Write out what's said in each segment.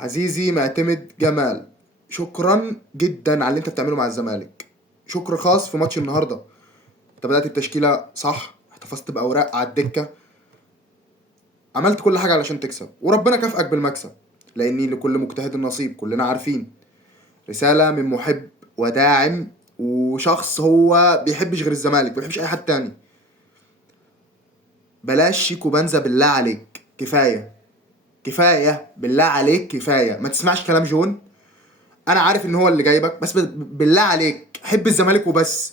عزيزي معتمد جمال، شكرا جدا على اللي انت بتعمله مع الزمالك. شكر خاص في ماتش النهارده. انت بدأت التشكيلة صح، احتفظت بأوراق على الدكة، عملت كل حاجة علشان تكسب وربنا كافئك بالمكسب، لأني لكل مجتهد نصيب كلنا عارفين. رسالة من محب وداعم وشخص هو بيحبش غير الزمالك، بيحبش أي حد تاني. بلاش شيكو بنزا بالله عليك، كفاية كفاية بالله عليك كفاية. ما تسمعش كلام جون، انا عارف ان هو اللي جايبك، بس بالله عليك حب الزمالك وبس.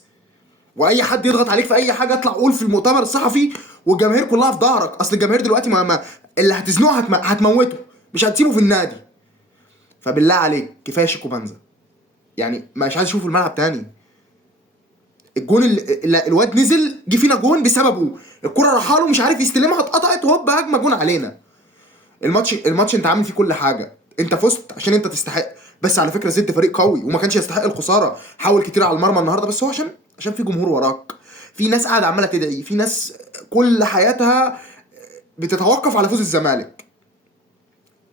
واي حد يضغط عليك في اي حاجه اطلع قول في المؤتمر الصحفي والجماهير كلها في ظهرك. اصل الجماهير دلوقتي اللي هتزنقه هتموته، مش هتسيبه في النادي. فبالله عليك كفايه شيكو بنزا، يعني مش عايز اشوفه الملعب تاني. الجون الواد نزل جه فينا جون بسببه، الكره راحه له مش عارف يستلمها اتقطعت هوب هجمه جون علينا. الماتش انت عامل فيه كل حاجه، انت فزت عشان انت تستحق. بس على فكره زد فريق قوي وما كانش يستحق الخساره، حاول كتير على المرمى النهارده، بس هو عشان في جمهور وراك، في ناس قاعده عماله تدعي، في ناس كل حياتها بتتوقف على فوز الزمالك.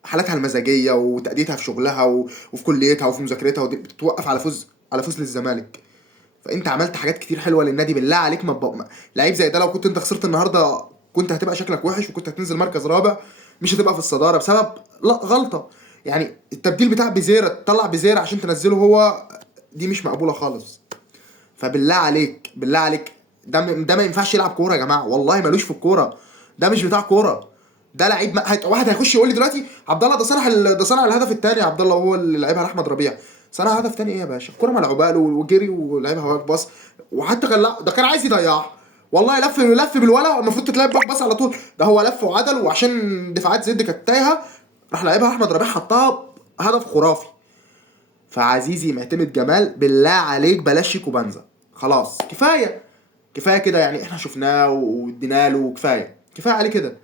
حالاتها المزاجيه وتأديتها في شغلها وفي كليتها وفي مذاكرتها بتتوقف على فوز للزمالك. فانت عملت حاجات كتير حلوه للنادي، بالله عليك لعيب زي ده لو كنت انت خسرت النهارده كنت هتبقى شكلك وحش، وكنت هتنزل مركز رابع، مش هتبقى في الصداره بسبب لا غلطه. يعني التبديل بتاع بيزيرا، تطلع بيزيرا عشان تنزله هو، دي مش مقبوله خالص. فبالله عليك بالله عليك، ده ما ينفعش يلعب كوره يا جماعه، والله ملوش في الكوره، ده مش بتاع كوره. ده لعيب واحد هيخش يقول لي دلوقتي عبد الله ده صنع الهدف الثاني، عبد الله هو اللي لعبها لاحمد ربيع. صنع هدف تاني ايه يا باشا؟ الكوره ملعوبه له وجري ولعبها هواك باص، وحتى ده كان عايز يضيعها. والله لف بالولا، المفروض تتلعب باك باص على طول، ده هو لف وعدل، وعشان دفاعات زد كانت تايهه راح لعبها احمد ربيع حطها هدف خرافي. فعزيزي معتمد جمال بالله عليك بلاش شيكو بنزا، خلاص كفايه كفايه كده. يعني احنا شفناه وادينا له، كفايه عليه كده.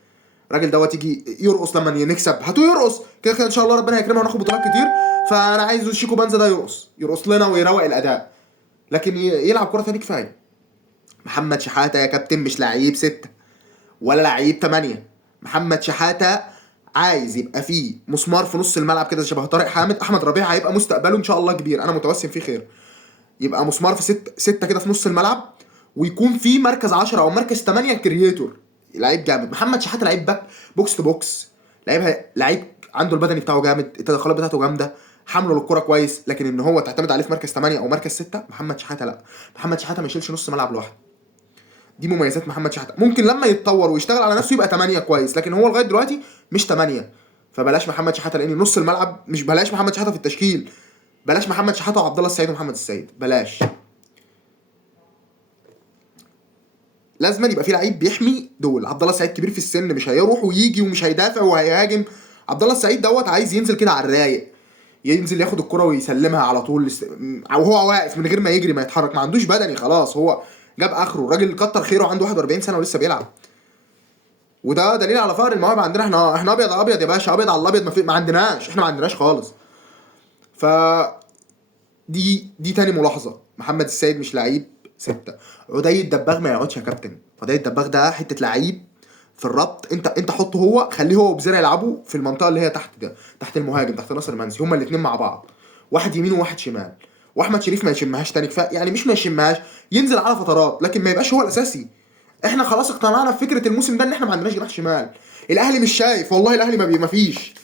الراجل دوت يجي يرقص لما نكسب، هاتوا يرقص كده كده ان شاء الله ربنا يكرمنا وناخد بطولات كتير. فانا عايز شيكو بنزا ده يرقص لنا ويروق الاداء، لكن يلعب كره ثاني كفايه. محمد شحاته يا كابتن مش لعيب 6 ولا لعيب 8. محمد شحاته عايز يبقى فيه مسمار في نص الملعب كده شبه طارق حامد. احمد ربيع هيبقى مستقبله ان شاء الله كبير، انا متوسم فيه خير. يبقى مسمار في ستة كده في نص الملعب، ويكون في مركز 10 او مركز 8 كرييتور. لعيب جامد محمد شحاته، لعيب باك بوكس تو بوكس، لعيب عنده البدني بتاعه جامد، التدخلات بتاعته جامده، حمله للكره كويس. لكن ان هو تعتمد عليه في مركز 8 او مركز 6، محمد شحاته لا. محمد شحاته ما يشيلش نص ملعب لوحده. دي مميزات محمد شحاته، ممكن لما يتطور ويشتغل على نفسه يبقى 8 كويس، لكن هو لغايه دلوقتي مش 8. فبلاش محمد شحاته، لان نص الملعب مش، بلاش محمد شحاته في التشكيل، بلاش محمد شحاته وعبد الله السعيد ومحمد السيد، بلاش. لازم يبقى في لعيب بيحمي دول. عبد الله السعيد كبير في السن، مش هيروح ويجي ومش هيدافع وهيهاجم. عبد الله السعيد دوت عايز ينزل كده على الرايق، ينزل ياخد الكرة ويسلمها على طول، وهو واقف من غير ما يجري ما يتحرك، ما عندوش بدني خلاص، هو جاب اخره. الراجل كتر خيره عنده 41 سنه ولسه بيلعب، وده دليل على فقر المواهب عندنا. احنا ابيض ابيض يا باشا، ابيض على الابيض، ما عندناش، احنا ما عندناش خالص. ف دي تاني ملاحظه، محمد السيد مش لعيب 6. عدي الدباغ ما يقعدش يا كابتن، عدي الدباغ ده حته لعيب في الربط. انت حطه، خليه هو وبزيرة يلعبوا في المنطقه اللي هي تحت ده، تحت المهاجم، تحت ناصر منسي، هما الاثنين مع بعض، واحد يمين وواحد شمال. واحمد شريف ما يشمهاش تاني كفايه، يعني مش ما يشمهاش، ينزل على فترات لكن ما يبقاش هو الاساسي. احنا خلاص اقتنعنا بفكره الموسم ده ان احنا ما عندناش جناح شمال. الاهلي مش شايف، والله الاهلي ما فيش.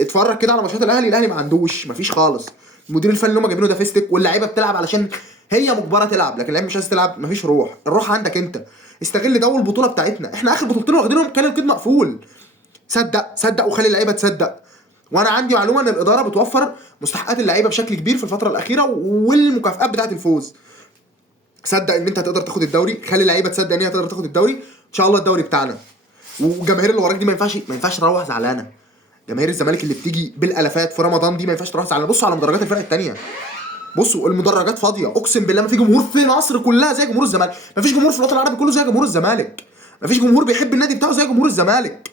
اتفرج كده على ماتشات الاهلي ما عندوش، ما فيش خالص. المدير الفني اللي هم جايبينه ده فيستك، واللعيبه بتلعب علشان هي مجبره تلعب، لكن اللعيبه مش عايز تلعب، ما فيش روح. الروح عندك انت، استغل ده البطوله بتاعتنا، احنا اخر بطولتين واخدينهم كان الكيد مقفول. صدق وخلي اللعيبه تصدق. وانا عندي معلومه ان الاداره بتوفر مستحقات اللعيبه بشكل كبير في الفتره الاخيره والمكافآت بتاعه الفوز. صدق ان انت هتقدر تاخد الدوري، خلي اللعيبه تصدق ان هي هتقدر تاخد الدوري ان شاء الله، الدوري بتاعنا. والجماهير اللي وراك دي ما ينفعش تروح زعلانه. جماهير الزمالك اللي بتيجي بالالافات في رمضان دي ما ينفعش تروح زعلانه. بصوا على مدرجات الفرق الثانيه، بصوا المدرجات فاضيه، اقسم بالله ما في جمهور في مصر كلها زي جمهور الزمالك، ما فيش جمهور في الوطن العربي كله زي جمهور الزمالك، ما فيش جمهور بيحب النادي بتاعه زي جمهور الزمالك.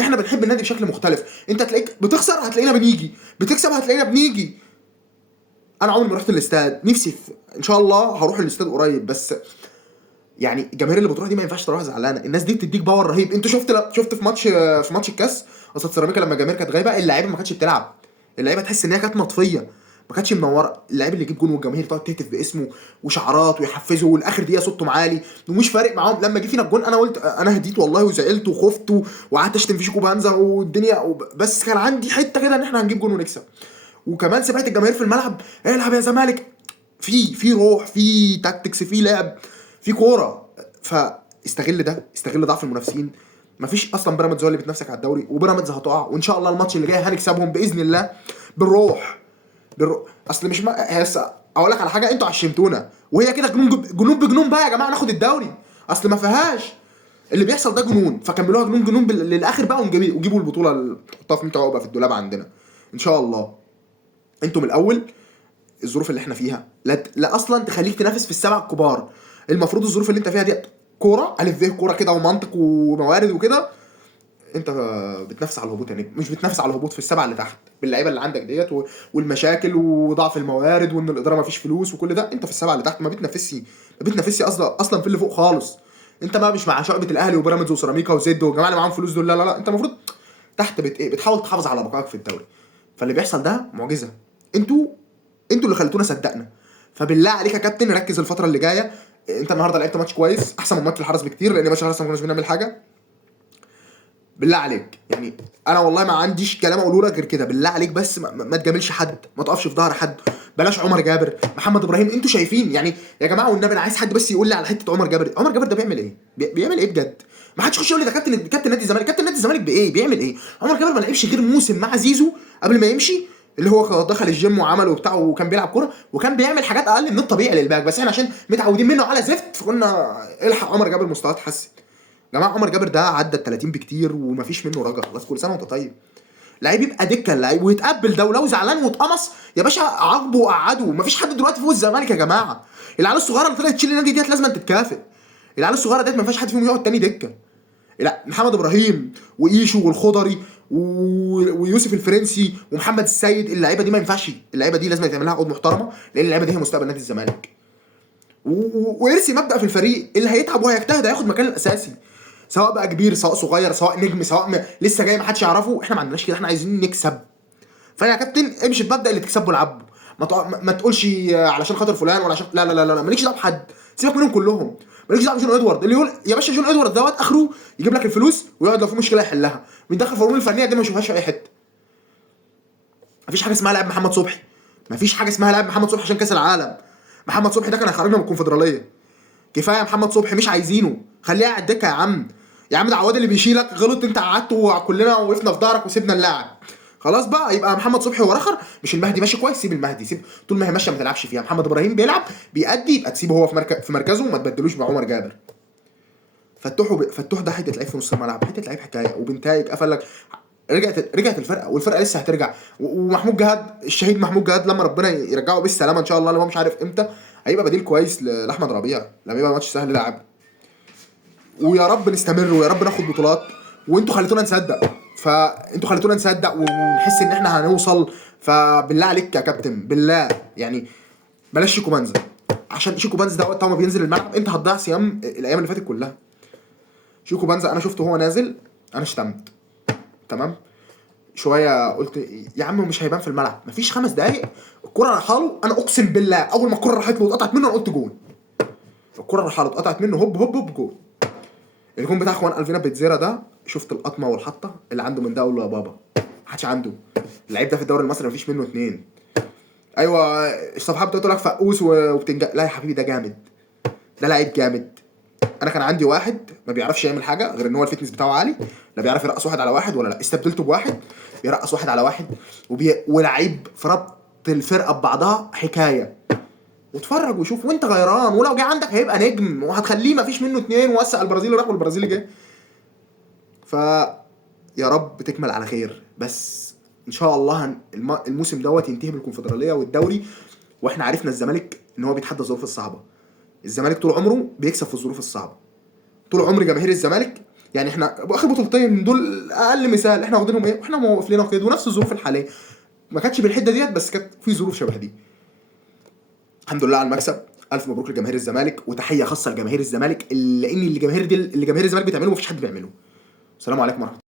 احنا بنحب النادي بشكل مختلف، انت تلاقيك بتخسر هتلاقينا بنيجي، بتكسب هتلاقينا بنيجي. انا عمري ما رحت الاستاد، نفسي ان شاء الله هروح الاستاد قريب، بس يعني الجماهير اللي بتروح دي ما ينفعش تروح زعلانه، الناس دي بتديك باور رهيب. انتوا شفت في ماتش الكاس قصاد سيراميكا لما الجماهير كانت غايبه، اللعيبه ما كانتش بتلعب، اللعيبه تحس ان هي كانت مطفيه، ما كانتش منوره. اللعيب اللي يجيب جون والجماهير تقعد تهتف باسمه وشعارات ويحفزوا، والاخر دقيقه صوتهم عالي ومش فارق معاهم. لما جه فينا الجون انا قلت انا هديت والله وزعلت وخفت وقعدت اشتم في شيكو بانزا والدنيا بس كان عندي حته كده ان احنا هنجيب جون ونكسب. وكمان سمعت الجماهير في الملعب العب يا زمالك، في روح، في تاكتكس، في لعب، في كوره. فاستغل ده، استغل ضعف المنافسين. مفيش اصلا بيراميدز هو اللي بتنافسك على الدوري، وبيراميدز هتقع، وان شاء الله الماتش اللي جاي هنكسبهم باذن الله بالروح. اصل مش اقول لك على حاجه، انتوا عشمتونا وهي كده جنون جنون بجنون بقى يا جماعه ناخد الدوري. اصل ما فيهاش اللي بيحصل ده جنون، فكملوها جنون جنون للاخر بقى وجيبوا البطوله تحطها في 100 عقبه في الدولاب عندنا ان شاء الله. انتوا من الاول الظروف اللي احنا فيها لا اصلا تخليك تنافس في السبع الكبار. المفروض الظروف اللي انت فيها دي كوره الف ب كوره كده ومنطق وموارد وكده، انت بتنافس على الهبوط. يعني مش بتنافس على الهبوط في السبعه اللي تحت باللعيبه اللي عندك ديت والمشاكل وضعف الموارد وان الاداره ما فيش فلوس وكل ده. انت في السبعه اللي تحت ما بتنافسش اصلا في اللي فوق خالص. انت بقى مش مع شعبة الاهلي وبيراميدز وسيراميكا وزد والجماعه اللي معاهم فلوس دول، لا انت المفروض تحت بتحاول تحافظ على بقائك في الدوري. فاللي بيحصل ده معجزه. انتوا اللي خليتونا صدقنا. فبالله عليك يا كابتن ركز الفتره اللي جايه. انت النهارده لعبت ماتش كويس احسن من ماتش الحرس بكتير، لان ماتش الحرس ما كناش بنعمل حاجه. بالله عليك يعني انا والله ما عنديش كلام اقوله لك غير كده. بالله عليك بس ما تجاملش حد، ما تقفش في ظهر حد. بلاش عمر جابر، محمد ابراهيم، انتوا شايفين يعني يا جماعه والنبي انا عايز حد بس يقول لي على حته عمر جابر. عمر جابر ده بيعمل ايه؟ بيعمل ايه بجد؟ ما حدش يخش يقول لي ده كابتن نادي الزمالك. كابتن نادي الزمالك بايه؟ بيعمل ايه؟ عمر جابر ما لعبش غير موسم مع زيزو قبل ما يمشي، اللي هو دخل الجيم وعمل وبتاع وكان بيلعب كوره وكان بيعمل حاجات اقل من الطبيعي للباك، بس احنا عشان متعودين منه على زفت فقلنا الحق عمر جابر مستواه اتحسن. يا جماعه عمر جابر ده عدى ال 30 بكتير ومفيش منه رجع خلاص. كل سنه وانت طيب. لعيب يبقى دكه اللعيب ويتقبل ده، ولو زعلان واتقمص يا باشا عاقبه وقعده. مفيش حد دلوقتي فوق الزمالك يا جماعه. العيال الصغيره اللي طلعت تشيل النادي ديت لازم تتكافئ. العيال الصغيره ديت ما ينفعش حد فيهم يقعد تاني دكه. لا محمد ابراهيم وايشو والخضري ويوسف الفرنسي ومحمد السيد، اللعيبه دي ما ينفعش. اللعيبه دي لازم يتعمل لها عقود محترمه، لان اللعيبه دي هي مستقبل نادي الزمالك. ويرسي مبدا في الفريق، اللي هيتعب وهيجتهد هياخد مكان الاساسي، سواء بقى كبير سواء صغير سواء نجم سواء لسه جاي ما حدش يعرفه. احنا ما عندناش كده، احنا عايزين نكسب. فانا يا كابتن امشي بمبدا اللي تكسبه العبه. ما تقولش علشان خاطر فلان ولا عشان لا مالكش دعوه بحد، سيبك منهم كلهم. مالكش دعوه بجون ادوارد اللي يقول يا باشا جون ادوارد دوت اخره يجيب لك الفلوس ويقعد لو في مشكله يحلها. بيدخل في الامور الفنيه دي ما يشوفهاش في اي حته. مفيش حاجه اسمها لاعب محمد صبحي، مفيش حاجه اسمها لاعب محمد صبحي عشان كاس العالم. محمد صبحي ده كان هيخرجنا من الكونفدراليه. كفايه محمد صبحي، مش عايزينه، خليه قاعد دكه يا عم. يا عم ده عواد اللي بيشيلك غلط، انت قعدت وكلنا وقفنا في ظهرك وسيبنا اللاعب. خلاص بقى يبقى محمد صبحي هو رخر. مش المهدي ماشي كويس سيب المهدي، سيب طول ما هي ماشيه ما تلعبش فيها. محمد ابراهيم بيلعب بيأدي يبقى تسيبه هو في مركزه وما تبدلوش بعمر جابر. فتوح ده حته لعيب في نص الملعب، حته لعيب حكايه وبنتايج قفل لك. رجعت الفرقه والفرقه لسه هترجع. ومحمود جهاد الشهيد محمود جهاد لما ربنا يرجعه بالسلامه ان شاء الله، اللي هو مش عارف امتى هيبقى بديل كويس لاحمد ربيع لما يبقى ماتش سهل يلعب. ويا رب نستمر ويا رب ناخد بطولات. وانتوا خليتونا نصدق ونحس ان احنا هنوصل. فبالله عليك يا كابتن بالله يعني بلاش شيكو بنزا، عشان شيكو بنزا ده وقت ما بينزل الملعب انت هتضيع صيام الايام اللي فاتت كلها. شيكو بنزا انا شفته هو نازل انا اشتمت تمام شويه، قلت يا عم مش هيبان في الملعب. مفيش 5 دقايق الكره راحه له. انا اقسم بالله اول ما الكره راحت له واتقطعت منه انا قلت جون. الكره راحه له اتقطعت منه هوب جون. الجون بتاع اخوان الفينا بيتزيرا ده شفت القطمه والحطه اللي عنده من ده اقول له يا بابا محدش عنده. اللعيب ده في الدوري المصري مفيش منه 2. ايوه الصفحات بتقول لك فقوس وبتنجا، لا يا حبيبي ده جامد، ده لعيب جامد. انا كان عندي واحد ما بيعرفش يعمل حاجه غير ان هو الفتنس بتاعه عالي، لا بيعرف يرقص واحد على واحد ولا لا، استبدلته بواحد بيرقص واحد على واحد ولعيب في ربط الفرقه ببعضها حكايه. واتفرج وشوف وانت غيران، ولو جه عندك هيبقى نجم وهتخليه ما فيش منه 2 ووسع البرازيل راح والبرازيل جه. ف يا رب تكمل على خير. بس ان شاء الله الموسم دوت ينتهي بالكونفدراليه والدوري، واحنا عرفنا الزمالك ان هو بيتحدى الظروف الصعبه. الزمالك طول عمره بيكسب في الظروف الصعبه. طول عمر جماهير الزمالك يعني احنا اخر بطولتين دول اقل مثال احنا واخدينهم ايه واحنا موقف لنا كده، ونفس الظروف الحاليه ما كانتش بالحده ديت بس كانت في ظروف شبه دي. الحمد لله على المكسب، الف مبروك لجماهير الزمالك، وتحيه خاصه لجماهير الزمالك لان اللي جماهير الزمالك بتعمله مفيش حد بيعمله. السلام عليكم ورحمه الله.